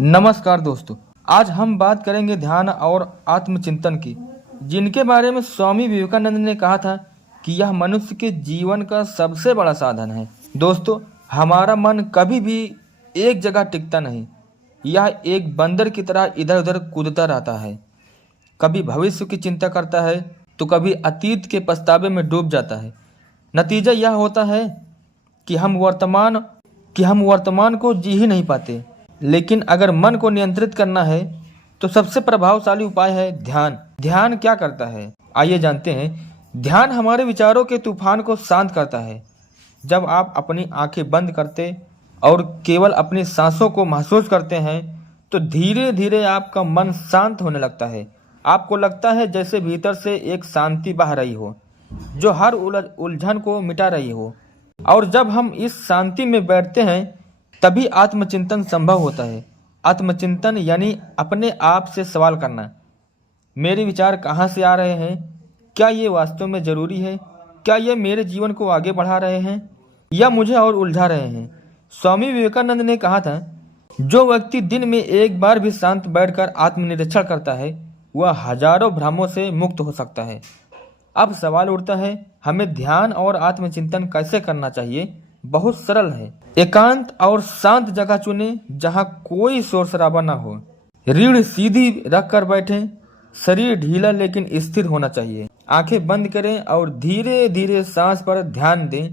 नमस्कार दोस्तों। आज हम बात करेंगे ध्यान और आत्मचिंतन की, जिनके बारे में स्वामी विवेकानंद ने कहा था कि यह मनुष्य के जीवन का सबसे बड़ा साधन है। दोस्तों, हमारा मन कभी भी एक जगह टिकता नहीं। यह एक बंदर की तरह इधर उधर कूदता रहता है। कभी भविष्य की चिंता करता है तो कभी अतीत के पछतावे में डूब जाता है। नतीजा यह होता है कि हम वर्तमान को जी ही नहीं पाते। लेकिन अगर मन को नियंत्रित करना है तो सबसे प्रभावशाली उपाय है ध्यान। ध्यान क्या करता है, आइए जानते हैं। ध्यान हमारे विचारों के तूफान को शांत करता है। जब आप अपनी आंखें बंद करते और केवल अपनी सांसों को महसूस करते हैं तो धीरे धीरे आपका मन शांत होने लगता है। आपको लगता है जैसे भीतर से एक शांति बह रही हो जो हर उलझन को मिटा रही हो। और जब हम इस शांति में बैठते हैं तभी आत्मचिंतन संभव होता है। आत्मचिंतन यानी अपने आप से सवाल करना, मेरे विचार कहाँ से आ रहे हैं, क्या ये वास्तव में ज़रूरी है, क्या ये मेरे जीवन को आगे बढ़ा रहे हैं या मुझे और उलझा रहे हैं। स्वामी विवेकानंद ने कहा था, जो व्यक्ति दिन में एक बार भी शांत बैठकर आत्मनिरीक्षण करता है वह हजारों भ्रमों से मुक्त हो सकता है। अब सवाल उठता है, हमें ध्यान और आत्मचिंतन कैसे करना चाहिए। बहुत सरल है। एकांत और शांत जगह चुनें जहां कोई शोर शराबा ना हो। रीढ़ सीधी रख कर बैठें। शरीर ढीला लेकिन स्थिर होना चाहिए। आंखें बंद करें और धीरे धीरे सांस पर ध्यान दें।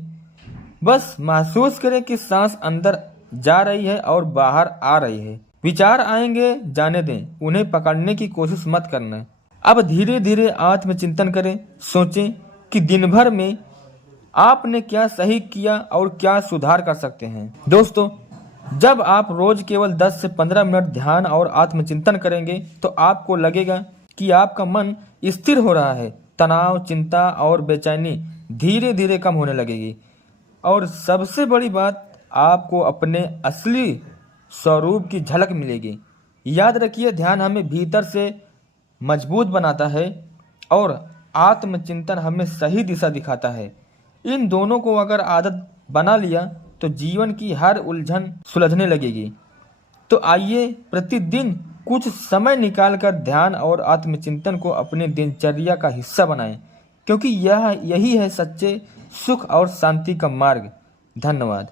बस महसूस करें कि सांस अंदर जा रही है और बाहर आ रही है। विचार आएंगे, जाने दें, उन्हें पकड़ने की कोशिश मत करना। अब धीरे धीरे आत्मचिंतन करें। सोचें कि दिन भर में आपने क्या सही किया और क्या सुधार कर सकते हैं। दोस्तों, जब आप रोज केवल 10 से 15 मिनट ध्यान और आत्मचिंतन करेंगे तो आपको लगेगा कि आपका मन स्थिर हो रहा है। तनाव, चिंता और बेचैनी धीरे धीरे कम होने लगेगी। और सबसे बड़ी बात, आपको अपने असली स्वरूप की झलक मिलेगी। याद रखिए, ध्यान हमें भीतर से मजबूत बनाता है और आत्मचिंतन हमें सही दिशा दिखाता है। इन दोनों को अगर आदत बना लिया तो जीवन की हर उलझन सुलझने लगेगी। तो आइए प्रतिदिन कुछ समय निकालकर ध्यान और आत्मचिंतन को अपने दिनचर्या का हिस्सा बनाएं, क्योंकि यही है सच्चे सुख और शांति का मार्ग। धन्यवाद।